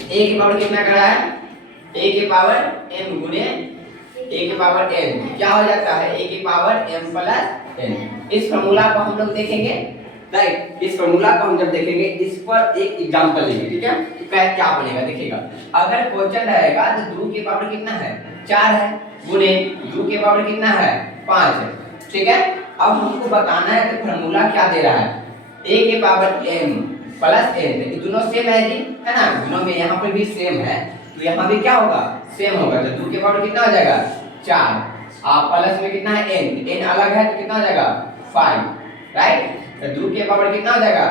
ए की पावर कितना करा है, ए की पावर m गुने ए की पावर n क्या हो जाता है, ए की पावर m प्लस n। इस फॉर्मूला को हम लोग देखेंगे, राइट। इस फॉर्मूला को हम जब देखेंगे, इस पर एक एग्जांपल लेंगे, ठीक है। क्या बनेगा देखिएगा। अगर क्वेश्चन रहेगा तो ध्रुव की पावर कितना है, 4 है, गुने ध्रुव की पावर कितना है, 5 है, ठीक है। अब हमको बताना है कि फॉर्मूला क्या दे रहा है, a की पावर m प्लस n, दोनों सेम है जी, है ना। दोनों में यहाँ पर भी सेम है, तो यहाँ भी क्या होगा, सेम होगा। तो ध्रुव की पावर कितना हो जाएगा, 4, आप प्लस में कितना है n अलग है तो कितना हो जाएगा 5, राइट। तो ध्रुव की पावर कितना हो जाएगा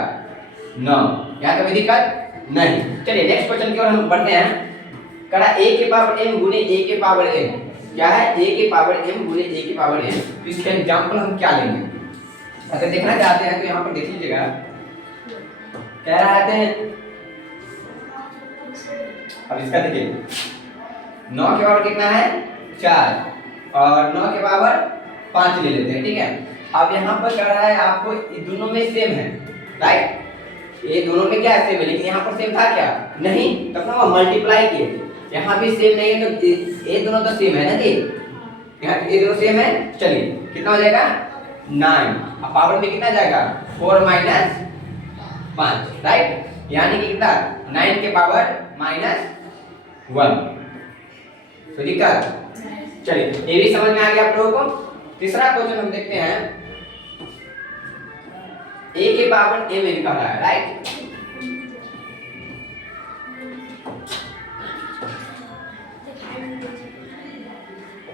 9। यहाँ कभी दिक्कत नहीं। चलिए नेक्स्ट क्वेश्चन की ओर हम बढ़ते हैं। करा a की पावर m गुने a की पावर n, क्या है, a की पावर m गुने a की पावर n। तो इसका एग्जांपल हम क्या लेंगे, अगर देखना चाहते हैं तो यहाँ पर देख लीजिएगा। कह रहा है अब इसका देखिए, 9 के पावर कितना है 4 और 9 के पावर 5 ले लेते हैं, ठीक है। अब यहाँ पर कह रहा है आपको दोनों में सेम है, राइट। ये दोनों में क्या सेम है, लेकिन यहाँ पर सेम था क्या, नहीं, तब ना मल्टीप्लाई किए। यहाँ भी सेम नहीं है तो ये दोनों तो सेम है ना जी, यहाँ ये दोनों सेम है। चलिए कितना हो जाएगा 9, अब पावर में कितना जाएगा 4 माइनस 5, राइट। यानी कि कितना 9 के पावर माइनस 1। तो दिक्कत, चलिए ये भी समझ में आ गया आप लोगों को। तीसरा क्वेश्चन हम देखते हैं, a के पावर m लिखा रहा है, राइट।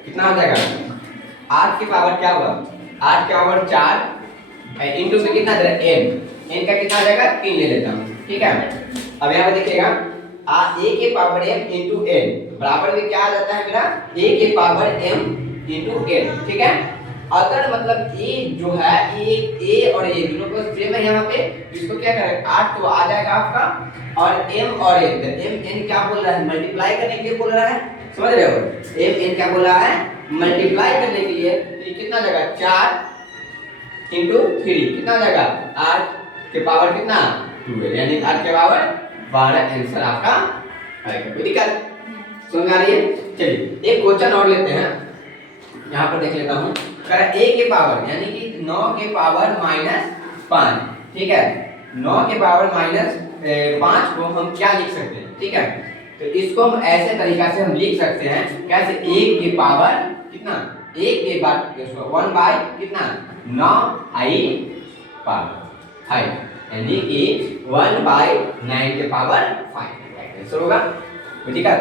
कितना हो जाएगा 8 की पावर क्या हुआ, 8 की पावर 4 इंटू में कितना दे रहा है n का कितना आ जाएगा 3 ले लेता हूँ, ठीक है। अब यहाँ पे देखिएगा a के पावर m इंटू n बराबर में क्या आ जाता है मेरा, a के पावर m इंटू n, ठीक है। अगर मतलब a जो है a और a दोनों को सेम है यहाँ पे, तो इसको क्या करें 8 तो आ जाएगा आपका, और m और n, m n क्या बोल रहा है, मल्टीप्लाई करने के लिए बोल रहा है, समझ रहे हो। m n क्या बोल रहा है, मल्टीप्लाई करने के लिए। तो ये कितना जाएगा 4 इंटू 3 कितना हो जाएगा 8 के पावर कितना 12, यानी 8 के पावर 12 आंसर आपका आएगा। कोई दिक्कत समझ में आ रही है। चलिए एक क्वेश्चन और लेते हैं, यहाँ पर देख लेता हूँ। a के पावर यानी कि 9 के पावर माइनस 5, ठीक है। 9 के पावर माइनस 5 को हम क्या लिख सकते हैं, ठीक है। तो इसको हम ऐसे तरीका से हम लिख सकते हैं, कैसे 1 के पावर कितना 1 के बाद 1 बाय कितना 9 i पावर 5, यानी कि 1 बाय 9 के पावर 5 आंसर होगा। ठीक है।